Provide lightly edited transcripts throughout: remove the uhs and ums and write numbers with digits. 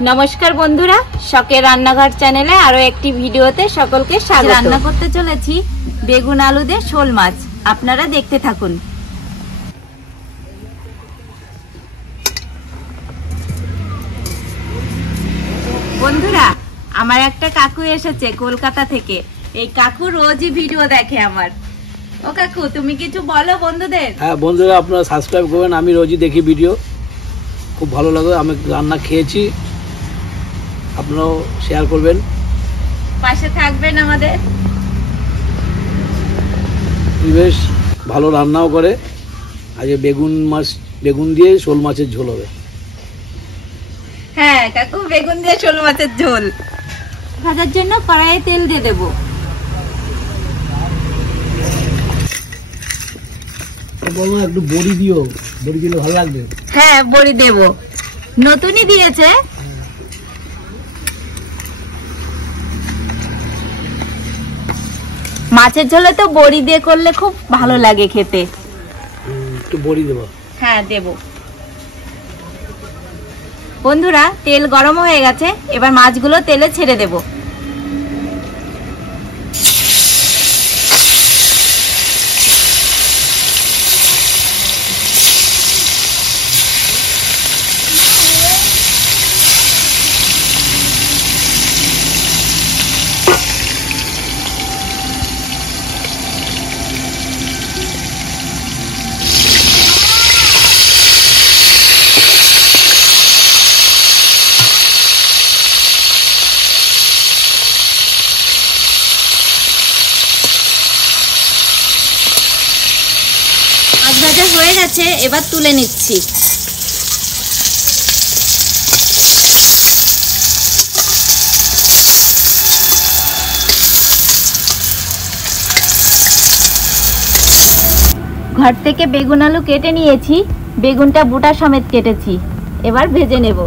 नमस्कार बंधुरा शकेर रान्नाघर चैनेले आरो एकटी भिडियोते सकलके स्वागत। रान्ना करते चलेछि बेगुन आलू दिये शोल माछ, आपनारा देखते थाकुन। बंधुरा आमार एकटा काकू एसेছে कलकाता থেকে। এই কাকু রোজই ভিডিও দেখে আমার। ও কাকু তুমি কিছু বলো বন্ধুদের। হ্যাঁ বন্ধুরা আপনারা সাবস্ক্রাইব করবেন, আমি রোজই দেখি ভিডিও, খুব ভালো লাগে। আমি রান্না খেয়েছি, আপনারাও শেয়ার করবেন, পাশে থাকবেন আমাদের। বেশ ভালো রান্নাও করে। আজ বেগুন দিয়ে শোল মাছের ঝোল হবে। হ্যাঁ কাকু বেগুন দিয়ে শোল মাছের ঝোল। ভাজার জন্য কড়াইয়ে তেল দিয়ে দেব। বলো একটু বড়ি দিও, বড়ি দিলে ভালো লাগবে। হ্যাঁ বড়ি দেব, নতুনই দিয়েছে। মাছের ঝোলে তো বড়ি দিয়ে করলে খুব ভালো লাগে খেতে। একটু বড়ি দেব। হ্যাঁ দেব। বন্ধুরা তেল গরম হয়ে গেছে, এবার মাছগুলো তেলে ছেড়ে দেব। ভাজা হয়ে গেছে, এবার তুলে নিচ্ছি। ঘর থেকে বেগুন আলু কেটে নিয়েছি, বেগুনটা বুটা সমেত কেটেছি, এবার ভেজে নেব।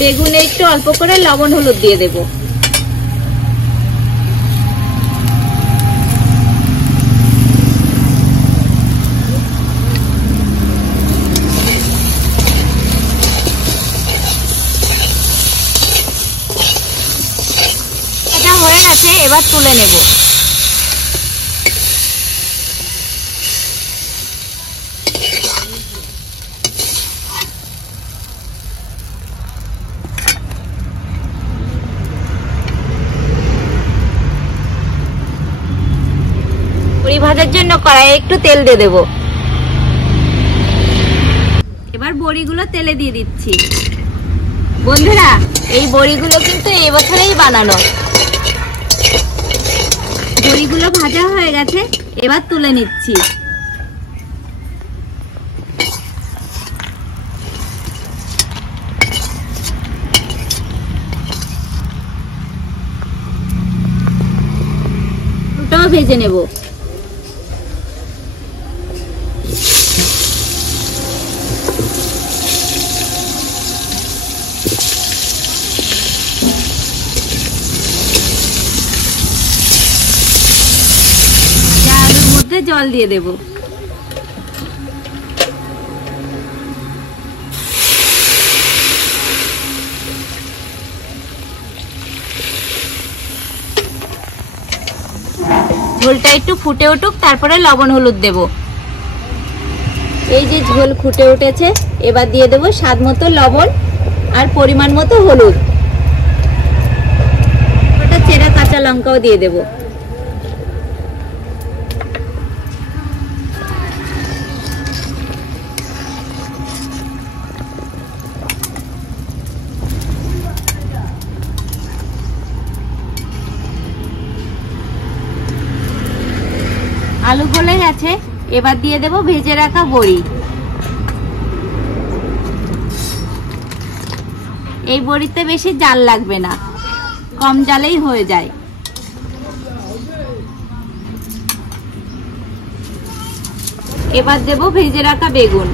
বেগুনে একটু অল্প করে লবণ হলুদ দিয়ে দেব। এটা হয়ে গেছে, এবার তুলে নেব। বড়ি ভাজার জন্য কড়াইয়ে একটু তেল দিয়ে দেব। এবার বড়িগুলো তেলে দিয়ে দিচ্ছি। বন্ধুরা এই বড়িগুলো কিন্তু এই বছরেই বানানো। বড়িগুলো ভাজা হয়ে গেছে, এবার তুলে নিচ্ছি। ওটাও ভেজে নেব। জল দিয়ে দেব। ঝোলটা একটু ফুটে উঠুক, তারপরে লবণ হলুদ দেব। এই যে ঝোল ফুটে উঠেছে, এবার দিয়ে দেব স্বাদ মতো লবণ আর পরিমাণ মতো হলুদ। ওটা চেরা কাঁচা লঙ্কাও দিয়ে দেব। আলু গলে গেছে, এবার দিয়ে দেব ভেজে রাখা বড়ি। এই বড়িতে বেশি জাল লাগবে না, কম জালেই হয়ে যায়। এবার দেব ভেজে রাখা বেগুন।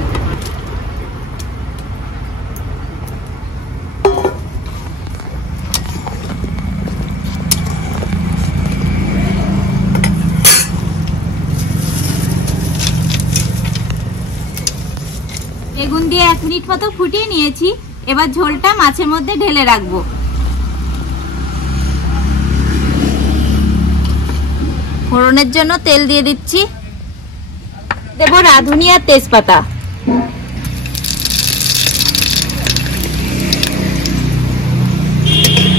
বেগুন দিয়ে 1 মিনিট মতো ফুটিয়ে নিয়েছি। এবার ঝোলটা মাছের মধ্যে ঢেলে রাখবো। ফোড়নের জন্য তেল দিয়ে দিচ্ছি, দেব রাঁধুনি আর তেজপাতা।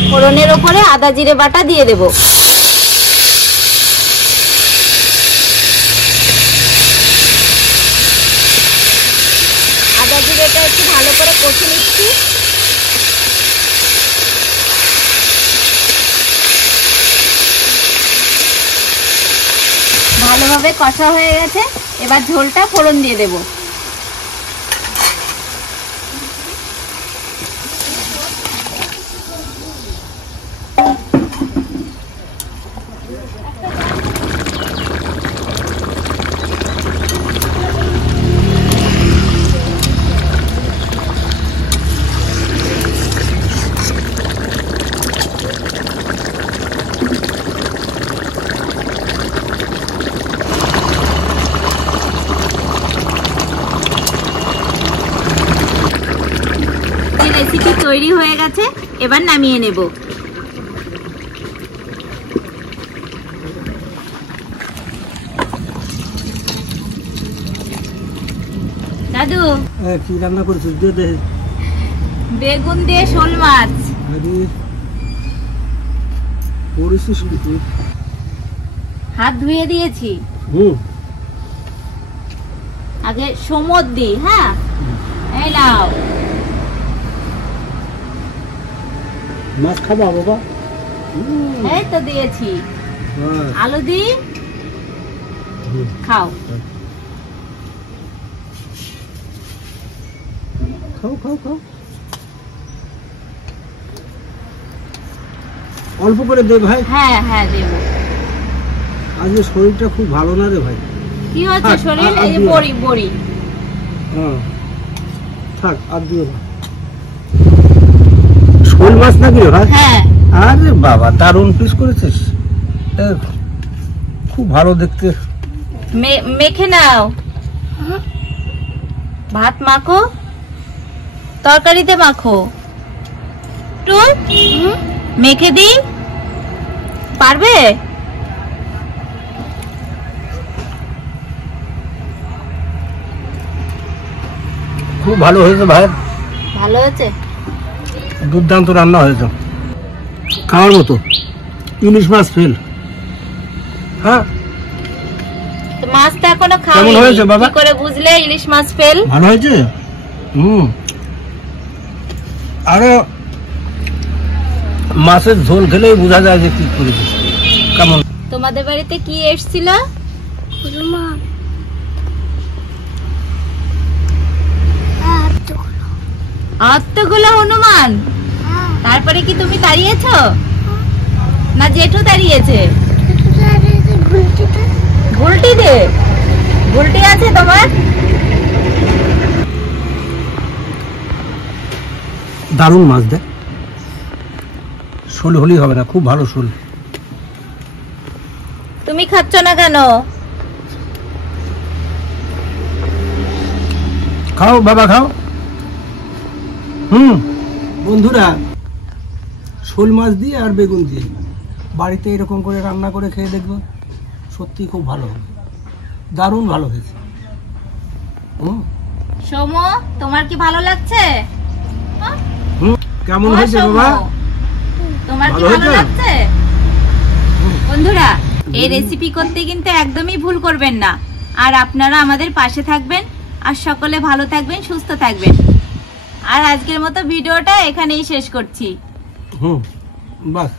ফোড়নের ওপরে আদা জিরে বাটা দিয়ে দেব। আদা জিরেটা একটু ভালো করে কষে নিচ্ছি। ভালোভাবে কষা হয়ে গেছে, এবার ঝোলটা ফোড়ন দিয়ে দেব। রেসিপি তৈরি হয়ে গেছে, এবার নামিয়ে নেব। দাদু কি রান্না করেছিস? বেগুন দিয়ে শোল মাছ। হাত ধুয়ে দিয়েছি, আগে সমুদ দি। হ্যাঁ, এই নাও। মাছ খাবা বাবা? এই তো দিয়েছি, আলু দি, খাও। খাও খাও খাও, অল্প করে দে ভাই। হ্যাঁ হ্যাঁ দেব। আজকে শরীরটা খুব ভালো না রে ভাই। কি হচ্ছে শরীর? এই যে বড়ি বড়ি। হ্যাঁ থাক, আর দিও না। শোল মাছ নাকি রে ভাই? হ্যাঁ। আরে বাবা, দারুণ পিস করেছিস, খুব ভালো দেখতে। মেখে নাও, ভাত মাখো, তরকারিতে মাখো। টুল মেখে দিই, পারবে? খুব ভালো হয়েছে ভাই, ভালো হয়েছে, দুর্দান্ত রান্না হয়েছে, খাওয়ার মতো। ইলিশ মাছ ফেল। হ্যাঁ, মাছটা এখনো খাওয়া কেমন হয়েছে বাবা? কি করে বুঝলে ইলিশ মাছ ফেল? ভালো হয়েছে। আরে মাছের ঝোল খেলেই বোঝা যায় যে কি করেছে। কেমন? তোমাদের বাড়িতে কি এসেছিল? আত্মগুলো হনুমান। তারপরে কি তুমি তাড়িয়েছো না জেঠু তাড়িয়েছে? গুলটি দে, গুলটি আছে তোমার? দারুণ মাছ দে, শোল হলেই হবে না, খুব ভালো শোল। তুমি খাচ্ছ না কেন? খাও বাবা খাও। বন্ধুরা, শোল মাছ দিয়ে আর বেগুন দিয়ে বাড়িতে এরকম করে রান্না করে খেয়ে দেখবো, সত্যি খুব ভালো হবে, দারুণ ভালো হয়েছে। সোমো, তোমার কি ভালো লাগছে? কেমন হয়েছে বাবা? তোমার কি ভালো লাগছে? বন্ধুরা, এই রেসিপি করতে কিন্তু একদমই ভুল করবেন না। আর আপনারা আমাদের পাশে থাকবেন, আর সকলে ভালো থাকবেন, সুস্থ থাকবেন। আর আজকের মতো ভিডিওটা এখানেই শেষ করছি। বাস।